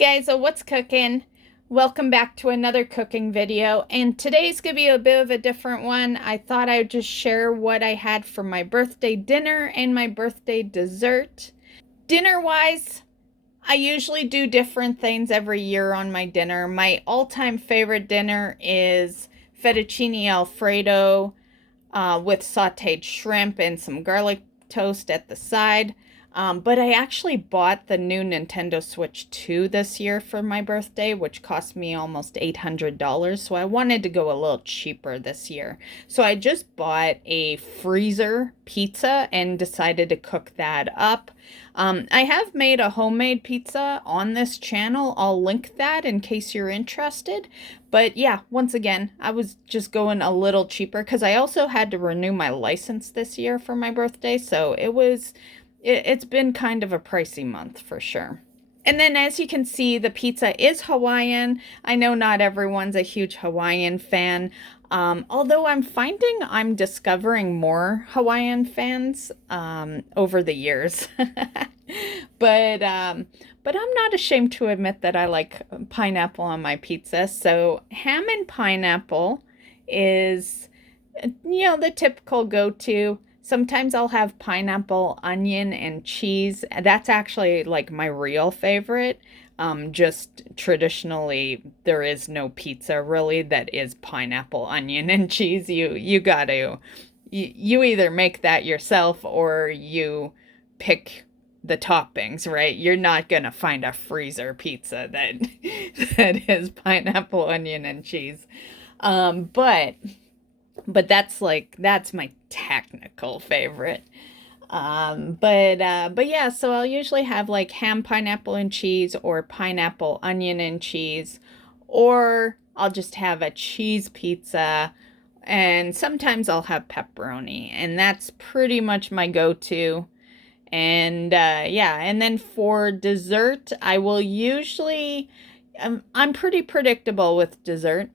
Guys, so what's cooking? Welcome back to another cooking video, and today's gonna be a bit of a different one. I thought I would just share what I had for my birthday dinner and my birthday dessert. Dinner wise, I usually do different things every year on my dinner. My all-time favorite dinner is fettuccine alfredo with sauteed shrimp and some garlic toast at the side. But I actually bought the new Nintendo Switch 2 this year for my birthday, which cost me almost $800. So I wanted to go a little cheaper this year. So I just bought a freezer pizza and decided to cook that up. I have made a homemade pizza on this channel. I'll link that in case you're interested. But yeah, once again, I was just going a little cheaper because I also had to renew my license this year for my birthday. So it's been kind of a pricey month for sure. And then as you can see, the pizza is Hawaiian. I know not everyone's a huge Hawaiian fan. Although I'm finding I'm discovering more Hawaiian fans over the years. But I'm not ashamed to admit that I like pineapple on my pizza. So ham and pineapple is, the typical go-to. Sometimes I'll have pineapple, onion, and cheese. That's actually like my real favorite. Just traditionally, there is no pizza really that is pineapple, onion, and cheese. You either make that yourself or you pick the toppings, right? You're not gonna find a freezer pizza that that is pineapple, onion, and cheese. But that's my technical favorite. But yeah, so I'll usually have like ham, pineapple, and cheese, or pineapple, onion, and cheese, or I'll just have a cheese pizza, and sometimes I'll have pepperoni, and that's pretty much my go-to. And yeah, and then for dessert, I will usually, I'm pretty predictable with dessert.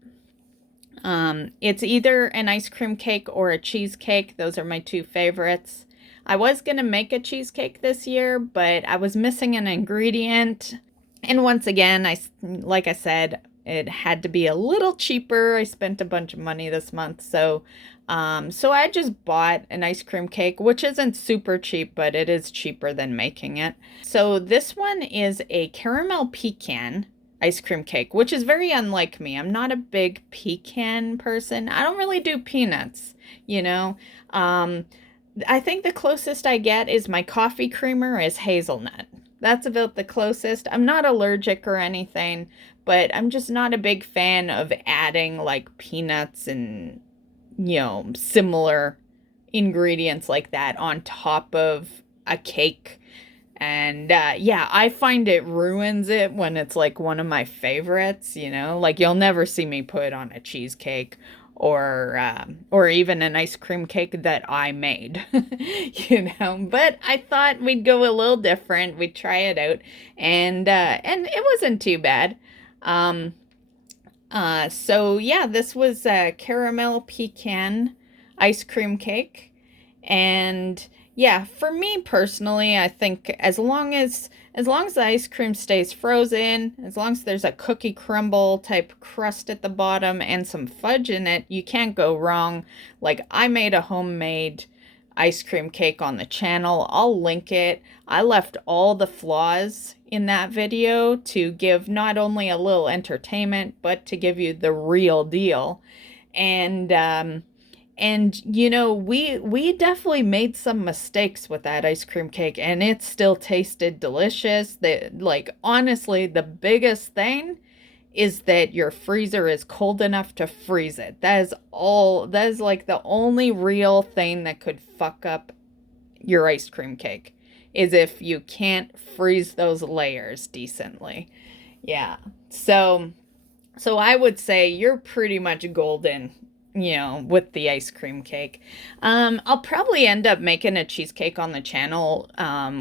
It's either an ice cream cake or a cheesecake. Those are my two favorites. I was going to make a cheesecake this year, but I was missing an ingredient. And once again, like I said, it had to be a little cheaper. I spent a bunch of money this month. So I just bought an ice cream cake, which isn't super cheap, but it is cheaper than making it. So this one is a caramel pecan ice cream cake, which is very unlike me. I'm not a big pecan person. I don't really do peanuts, you know. I think the closest I get is my coffee creamer is hazelnut. That's about the closest. I'm not allergic or anything, but I'm just not a big fan of adding like peanuts and, similar ingredients like that on top of a cake. And yeah, I find it ruins it when it's like one of my favorites, like you'll never see me put on a cheesecake or even an ice cream cake that I made, but I thought we'd go a little different. We'd try it out, and it wasn't too bad. So yeah, this was a caramel pecan ice cream cake. And yeah, for me personally, I think as long as the ice cream stays frozen, as long as there's a cookie crumble type crust at the bottom and some fudge in it, you can't go wrong. Like I made a homemade ice cream cake on the channel. I'll link it. I left all the flaws in that video to give not only a little entertainment, but to give you the real deal. And we definitely made some mistakes with that ice cream cake, and it still tasted delicious. Honestly, the biggest thing is that your freezer is cold enough to freeze it. That is like the only real thing that could fuck up your ice cream cake, is if you can't freeze those layers decently. Yeah. So I would say you're pretty much golden, with the ice cream cake. I'll probably end up making a cheesecake on the channel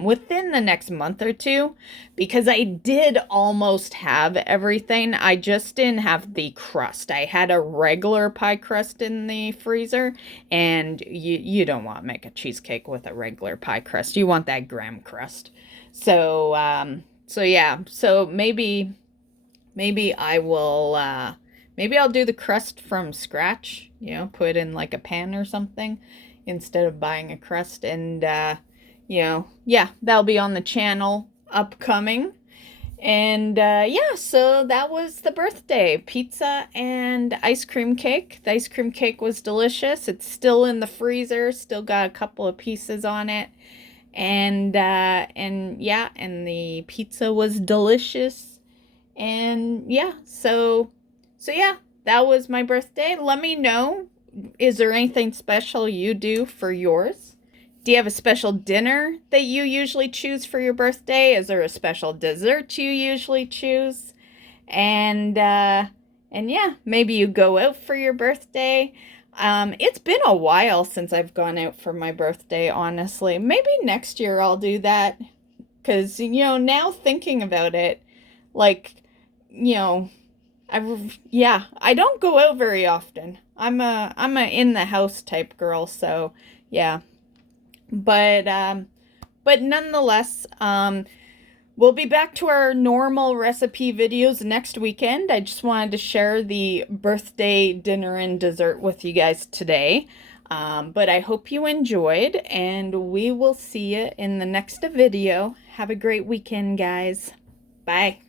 within the next month or two, because I did almost have everything. I just didn't have the crust. I had a regular pie crust in the freezer, and you don't want to make a cheesecake with a regular pie crust. You want that graham crust. So So yeah, so maybe I will maybe I'll do the crust from scratch, you know, put in like a pan or something instead of buying a crust. And you know, yeah, that'll be on the channel upcoming. And yeah, so that was the birthday pizza and ice cream cake. The ice cream cake was delicious. It's still in the freezer, still got a couple of pieces on it. And yeah, and the pizza was delicious. And yeah, so yeah, that was my birthday. Let me know, is there anything special you do for yours? Do you have a special dinner that you usually choose for your birthday? Is there a special dessert you usually choose? And and yeah, maybe you go out for your birthday. It's been a while since I've gone out for my birthday, honestly. Maybe next year I'll do that. Because, you know, now thinking about it, like, you know, yeah, I don't go out very often. I'm a in the house type girl, so yeah. But but nonetheless, we'll be back to our normal recipe videos next weekend. I just wanted to share the birthday dinner and dessert with you guys today. But I hope you enjoyed, and we will see you in the next video. Have a great weekend, guys. Bye.